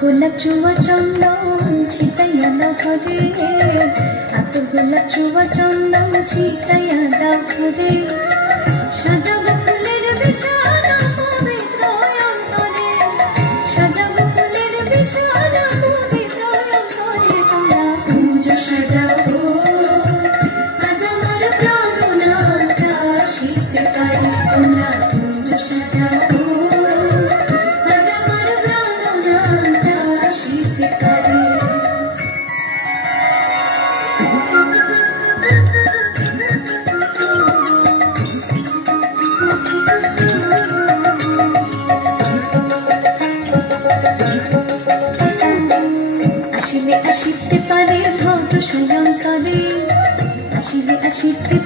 গোলাপ চুয়া চন্দন ছিটাইয়া দাও ঘরে, আতর গোলাপ চুয়া চন্দন ছিটাইয়া দাও ঘরে। সাজাবো ফুলের বিছানা পবিত্র অন্তরে, সাজাবো ফুলের বিছানা পবিত্র অন্তরে। তোমরা কুঞ্জ সাজাবো আজ আমার প্রাণনাথ আসিতে পারে, তোমরা কুঞ্জ সাজাবো আজ আমার প্রাণনাথ আসিতে পারে। আসিলে আসিতে পারে ভদ্র সায়ংকালে, আসিলে আসিতে